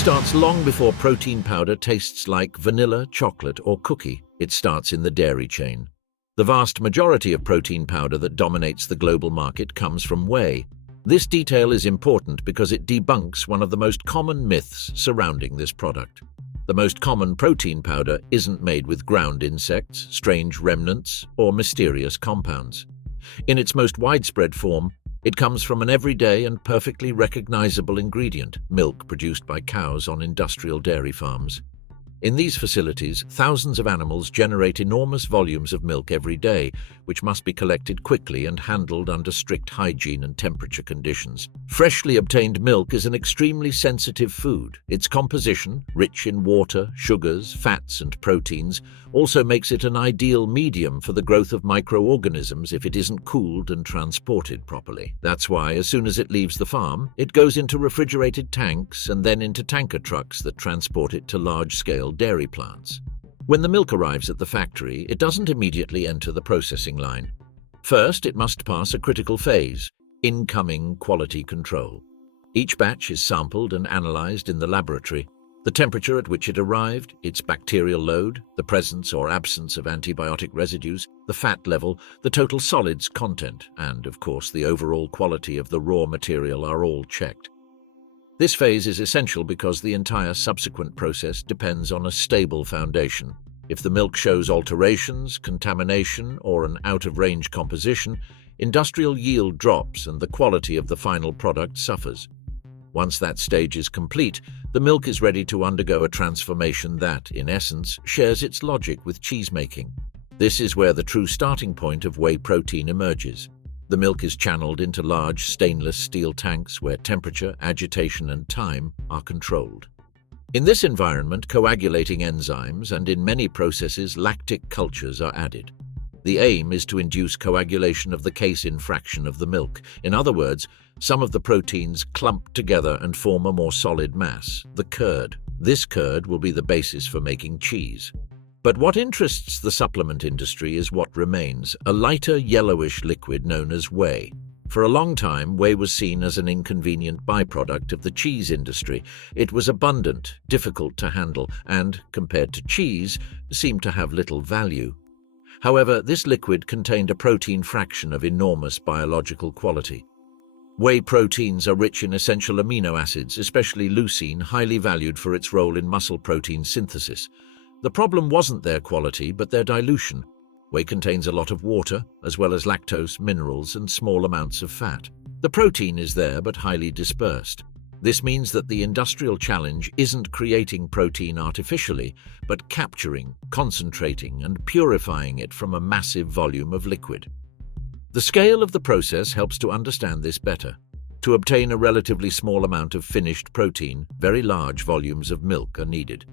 starts long before protein powder tastes like vanilla, chocolate, or cookie. It starts in the dairy chain. The vast majority of protein powder that dominates the global market comes from whey. This detail is important because it debunks one of the most common myths surrounding this product. The most common protein powder isn't made with ground insects, strange remnants, or mysterious compounds. In its most widespread form, it comes from an everyday and perfectly recognizable ingredient, milk produced by cows on industrial dairy farms. In these facilities, thousands of animals generate enormous volumes of milk every day, which must be collected quickly and handled under strict hygiene and temperature conditions. Freshly obtained milk is an extremely sensitive food. Its composition, rich in water, sugars, fats, and proteins, also makes it an ideal medium for the growth of microorganisms if it isn't cooled and transported properly. That's why, as soon as it leaves the farm, it goes into refrigerated tanks and then into tanker trucks that transport it to large-scale dairy plants. When the milk arrives at the factory, it doesn't immediately enter the processing line. First, it must pass a critical phase, incoming quality control. Each batch is sampled and analyzed in the laboratory. The temperature at which it arrived, its bacterial load, the presence or absence of antibiotic residues, the fat level, the total solids content, and, of course, the overall quality of the raw material are all checked. This phase is essential because the entire subsequent process depends on a stable foundation. If the milk shows alterations, contamination, or an out-of-range composition, industrial yield drops and the quality of the final product suffers. Once that stage is complete, the milk is ready to undergo a transformation that, in essence, shares its logic with cheesemaking. This is where the true starting point of whey protein emerges. The milk is channeled into large stainless steel tanks where temperature, agitation, and time are controlled. In this environment, coagulating enzymes and in many processes lactic cultures are added. The aim is to induce coagulation of the casein fraction of the milk. In other words, some of the proteins clump together and form a more solid mass, the curd. This curd will be the basis for making cheese. But what interests the supplement industry is what remains, a lighter yellowish liquid known as whey. For a long time, whey was seen as an inconvenient byproduct of the cheese industry. It was abundant, difficult to handle, and, compared to cheese, seemed to have little value. However, this liquid contained a protein fraction of enormous biological quality. Whey proteins are rich in essential amino acids, especially leucine, highly valued for its role in muscle protein synthesis. The problem wasn't their quality, but their dilution. Whey contains a lot of water, as well as lactose, minerals, and small amounts of fat. The protein is there, but highly dispersed. This means that the industrial challenge isn't creating protein artificially, but capturing, concentrating, and purifying it from a massive volume of liquid. The scale of the process helps to understand this better. To obtain a relatively small amount of finished protein, very large volumes of milk are needed.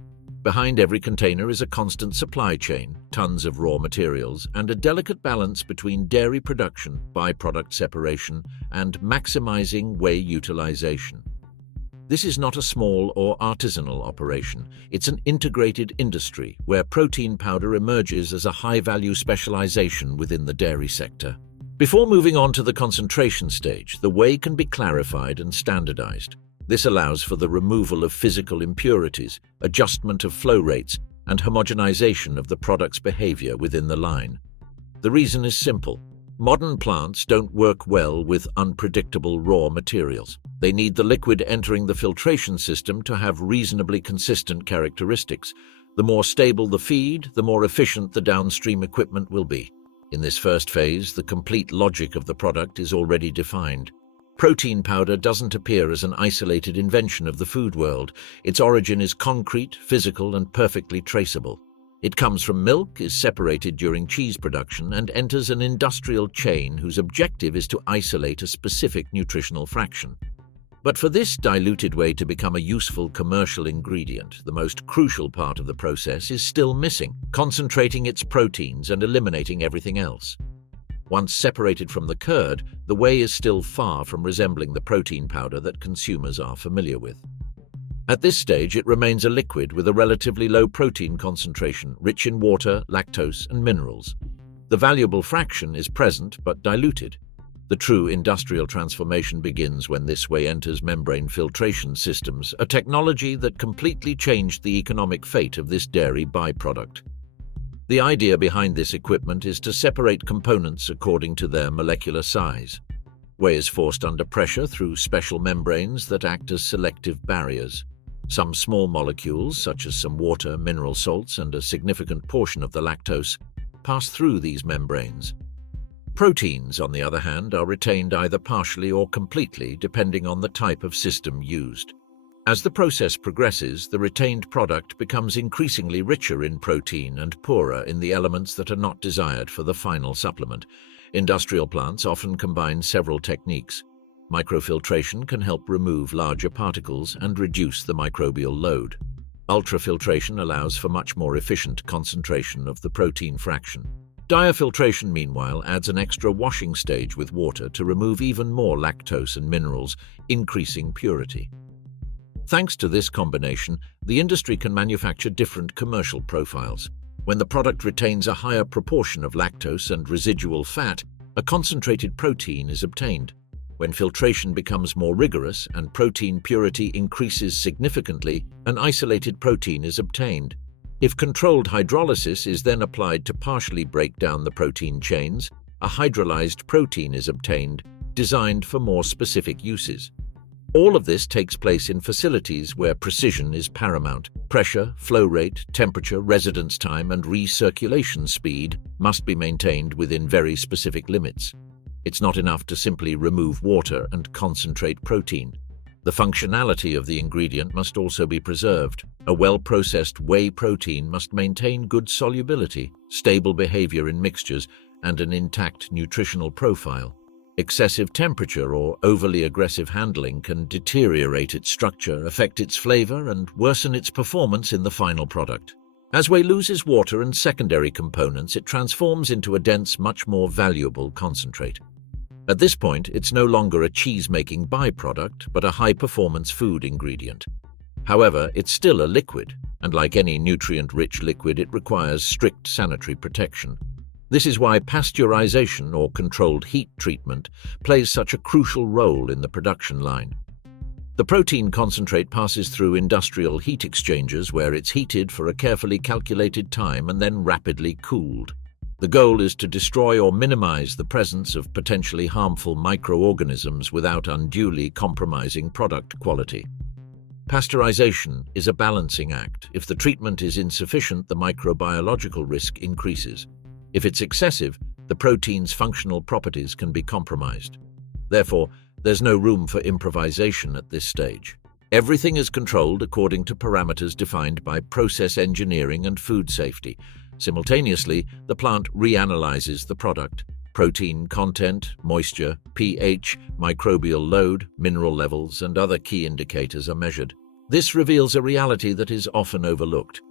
Behind every container is a constant supply chain, tons of raw materials, and a delicate balance between dairy production, byproduct separation, and maximizing whey utilization. This is not a small or artisanal operation. It's an integrated industry where protein powder emerges as a high-value specialization within the dairy sector. Before moving on to the concentration stage, the whey can be clarified and standardized. This allows for the removal of physical impurities, adjustment of flow rates, and homogenization of the product's behavior within the line. The reason is simple. Modern plants don't work well with unpredictable raw materials. They need the liquid entering the filtration system to have reasonably consistent characteristics. The more stable the feed, the more efficient the downstream equipment will be. In this first phase, the complete logic of the product is already defined. Protein powder doesn't appear as an isolated invention of the food world. Its origin is concrete, physical, and perfectly traceable. It comes from milk, is separated during cheese production, and enters an industrial chain whose objective is to isolate a specific nutritional fraction. But for this diluted whey to become a useful commercial ingredient, the most crucial part of the process is still missing, concentrating its proteins and eliminating everything else. Once separated from the curd, the whey is still far from resembling the protein powder that consumers are familiar with. At this stage, it remains a liquid with a relatively low protein concentration, rich in water, lactose, and minerals. The valuable fraction is present but diluted. The true industrial transformation begins when this whey enters membrane filtration systems, a technology that completely changed the economic fate of this dairy byproduct. The idea behind this equipment is to separate components according to their molecular size. Whey is forced under pressure through special membranes that act as selective barriers. Some small molecules, such as some water, mineral salts, and a significant portion of the lactose, pass through these membranes. Proteins, on the other hand, are retained either partially or completely, depending on the type of system used. As the process progresses, the retained product becomes increasingly richer in protein and poorer in the elements that are not desired for the final supplement. Industrial plants often combine several techniques. Microfiltration can help remove larger particles and reduce the microbial load. Ultrafiltration allows for much more efficient concentration of the protein fraction. Diafiltration, meanwhile, adds an extra washing stage with water to remove even more lactose and minerals, increasing purity. Thanks to this combination, the industry can manufacture different commercial profiles. When the product retains a higher proportion of lactose and residual fat, a concentrated protein is obtained. When filtration becomes more rigorous and protein purity increases significantly, an isolated protein is obtained. If controlled hydrolysis is then applied to partially break down the protein chains, a hydrolyzed protein is obtained, designed for more specific uses. All of this takes place in facilities where precision is paramount. Pressure, flow rate, temperature, residence time, and recirculation speed must be maintained within very specific limits. It's not enough to simply remove water and concentrate protein. The functionality of the ingredient must also be preserved. A well-processed whey protein must maintain good solubility, stable behavior in mixtures, and an intact nutritional profile. Excessive temperature or overly aggressive handling can deteriorate its structure, affect its flavor, and worsen its performance in the final product. As whey loses water and secondary components, it transforms into a dense, much more valuable concentrate. At this point, it's no longer a cheese-making byproduct, but a high-performance food ingredient. However, it's still a liquid, and like any nutrient-rich liquid, it requires strict sanitary protection. This is why pasteurization or controlled heat treatment plays such a crucial role in the production line. The protein concentrate passes through industrial heat exchangers where it's heated for a carefully calculated time and then rapidly cooled. The goal is to destroy or minimize the presence of potentially harmful microorganisms without unduly compromising product quality. Pasteurization is a balancing act. If the treatment is insufficient, the microbiological risk increases. If it's excessive, the protein's functional properties can be compromised. Therefore, there's no room for improvisation at this stage. Everything is controlled according to parameters defined by process engineering and food safety. Simultaneously, the plant reanalyzes the product. Protein content, moisture, pH, microbial load, mineral levels, and other key indicators are measured. This reveals a reality that is often overlooked.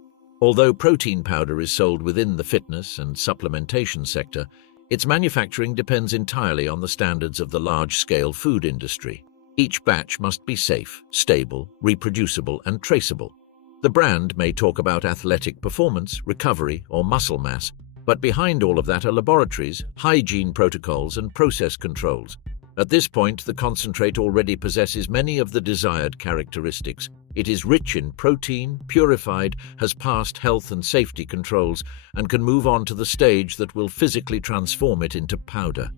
Although protein powder is sold within the fitness and supplementation sector, its manufacturing depends entirely on the standards of the large-scale food industry. Each batch must be safe, stable, reproducible, and traceable. The brand may talk about athletic performance, recovery, or muscle mass, but behind all of that are laboratories, hygiene protocols, and process controls. At this point, the concentrate already possesses many of the desired characteristics. It is rich in protein, purified, has passed health and safety controls, and can move on to the stage that will physically transform it into powder.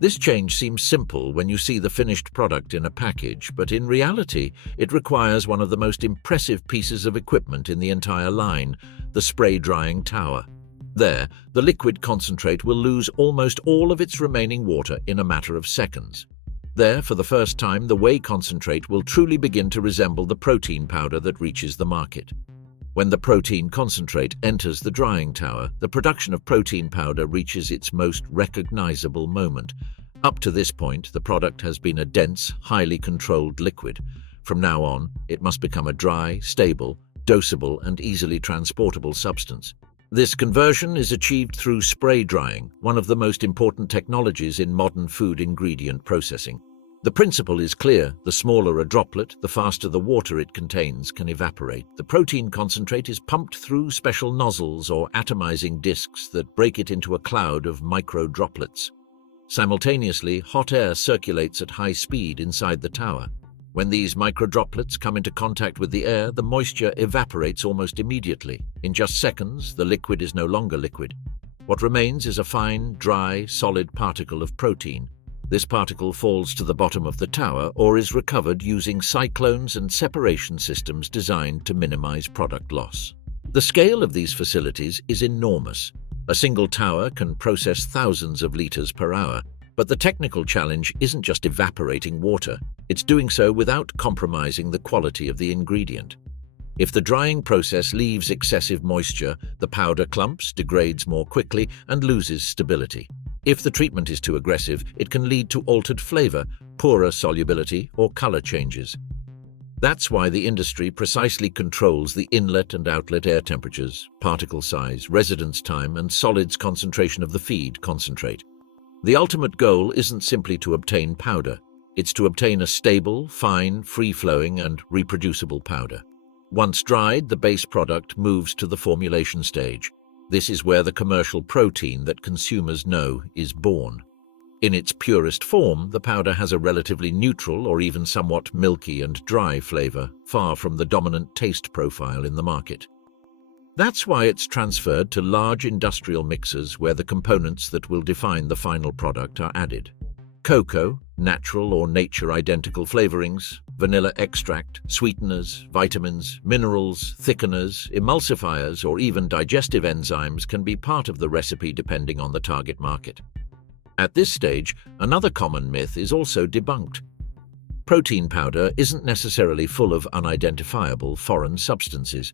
This change seems simple when you see the finished product in a package, but in reality, it requires one of the most impressive pieces of equipment in the entire line, the spray drying tower. There, the liquid concentrate will lose almost all of its remaining water in a matter of seconds. There, for the first time, the whey concentrate will truly begin to resemble the protein powder that reaches the market. When the protein concentrate enters the drying tower, the production of protein powder reaches its most recognizable moment. Up to this point, the product has been a dense, highly controlled liquid. From now on, it must become a dry, stable, dosable, and easily transportable substance. This conversion is achieved through spray drying, one of the most important technologies in modern food ingredient processing. The principle is clear. The smaller a droplet, the faster the water it contains can evaporate. The protein concentrate is pumped through special nozzles or atomizing discs that break it into a cloud of micro droplets. Simultaneously, hot air circulates at high speed inside the tower. When these microdroplets come into contact with the air, the moisture evaporates almost immediately. In just seconds, the liquid is no longer liquid. What remains is a fine, dry, solid particle of protein. This particle falls to the bottom of the tower or is recovered using cyclones and separation systems designed to minimize product loss. The scale of these facilities is enormous. A single tower can process thousands of liters per hour, but the technical challenge isn't just evaporating water, it's doing so without compromising the quality of the ingredient. If the drying process leaves excessive moisture, the powder clumps, degrades more quickly, and loses stability. If the treatment is too aggressive, it can lead to altered flavor, poorer solubility, or color changes. That's why the industry precisely controls the inlet and outlet air temperatures, particle size, residence time, and solids concentration of the feed concentrate. The ultimate goal isn't simply to obtain powder, it's to obtain a stable, fine, free-flowing, and reproducible powder. Once dried, the base product moves to the formulation stage. This is where the commercial protein that consumers know is born. In its purest form, the powder has a relatively neutral or even somewhat milky and dry flavor, far from the dominant taste profile in the market. That's why it's transferred to large industrial mixers where the components that will define the final product are added. Cocoa, natural or nature-identical flavorings, vanilla extract, sweeteners, vitamins, minerals, thickeners, emulsifiers, or even digestive enzymes can be part of the recipe depending on the target market. At this stage, another common myth is also debunked. Protein powder isn't necessarily full of unidentifiable foreign substances.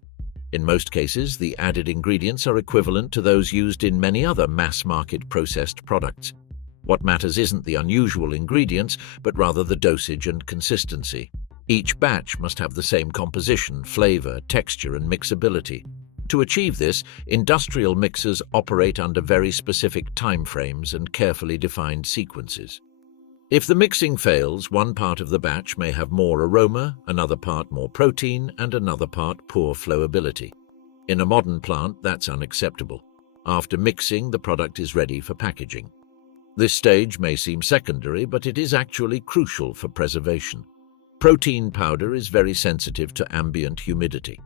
In most cases, the added ingredients are equivalent to those used in many other mass-market processed products. What matters isn't the unusual ingredients, but rather the dosage and consistency. Each batch must have the same composition, flavor, texture, and mixability. To achieve this, industrial mixers operate under very specific timeframes and carefully defined sequences. If the mixing fails, one part of the batch may have more aroma, another part more protein, and another part poor flowability. In a modern plant, that's unacceptable. After mixing, the product is ready for packaging. This stage may seem secondary, but it is actually crucial for preservation. Protein powder is very sensitive to ambient humidity.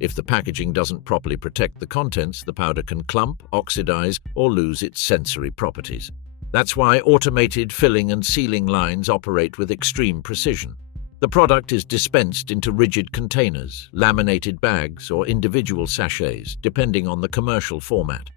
If the packaging doesn't properly protect the contents, the powder can clump, oxidize, or lose its sensory properties. That's why automated filling and sealing lines operate with extreme precision. The product is dispensed into rigid containers, laminated bags, or individual sachets, depending on the commercial format.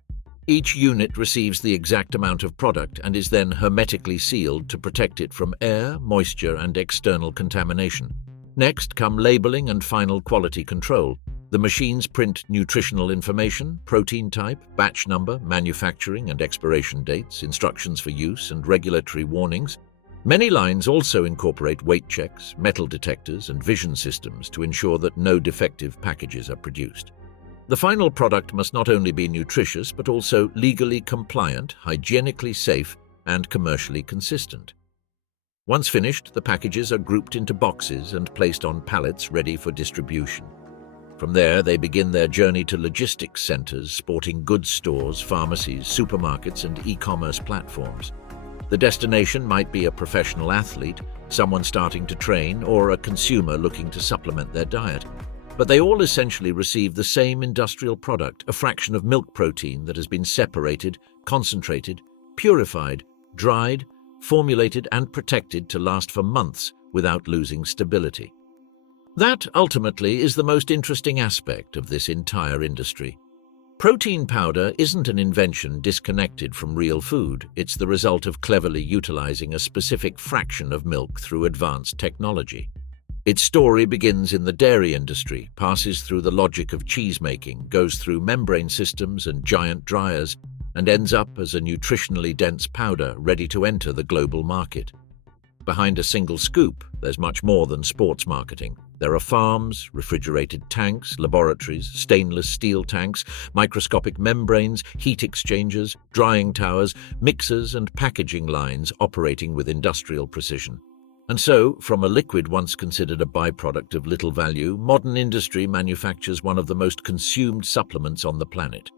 Each unit receives the exact amount of product and is then hermetically sealed to protect it from air, moisture, and external contamination. Next come labeling and final quality control. The machines print nutritional information, protein type, batch number, manufacturing and expiration dates, instructions for use, and regulatory warnings. Many lines also incorporate weight checks, metal detectors, and vision systems to ensure that no defective packages are produced. The final product must not only be nutritious, but also legally compliant, hygienically safe, and commercially consistent. Once finished, the packages are grouped into boxes and placed on pallets ready for distribution. From there, they begin their journey to logistics centers, sporting goods stores, pharmacies, supermarkets, and e-commerce platforms. The destination might be a professional athlete, someone starting to train, or a consumer looking to supplement their diet. But they all essentially receive the same industrial product, a fraction of milk protein that has been separated, concentrated, purified, dried, formulated, and protected to last for months without losing stability. That, ultimately, is the most interesting aspect of this entire industry. Protein powder isn't an invention disconnected from real food. It's the result of cleverly utilizing a specific fraction of milk through advanced technology. Its story begins in the dairy industry, passes through the logic of cheese-making, goes through membrane systems and giant dryers, and ends up as a nutritionally dense powder ready to enter the global market. Behind a single scoop, there's much more than sports marketing. There are farms, refrigerated tanks, laboratories, stainless steel tanks, microscopic membranes, heat exchangers, drying towers, mixers, and packaging lines operating with industrial precision. And so, from a liquid once considered a byproduct of little value, modern industry manufactures one of the most consumed supplements on the planet.